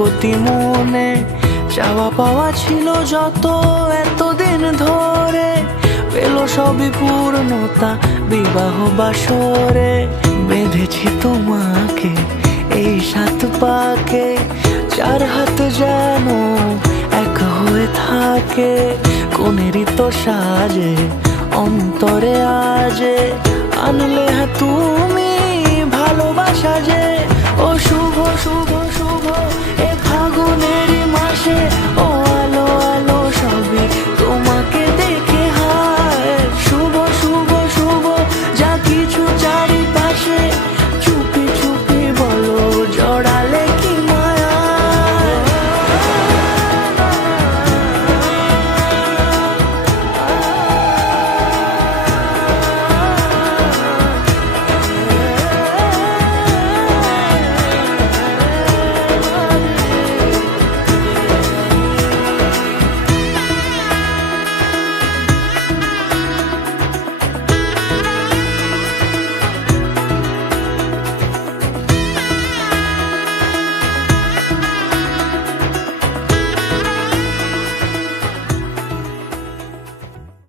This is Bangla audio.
প্রতি মনে চাওয়া পাওয়া ছিল যত এতদিন ধরে, পেল সবই পূর্ণতা বিবাহ বাসরে। বেঁধেছি তোমাকে এই 7 পাকে, 4 হাত যেন এক হয়ে থাকে। কোনেরই তো সাজে অন্তরে আজে আনলে তুমি ভালোবাসা যে। ও শুভ শুভ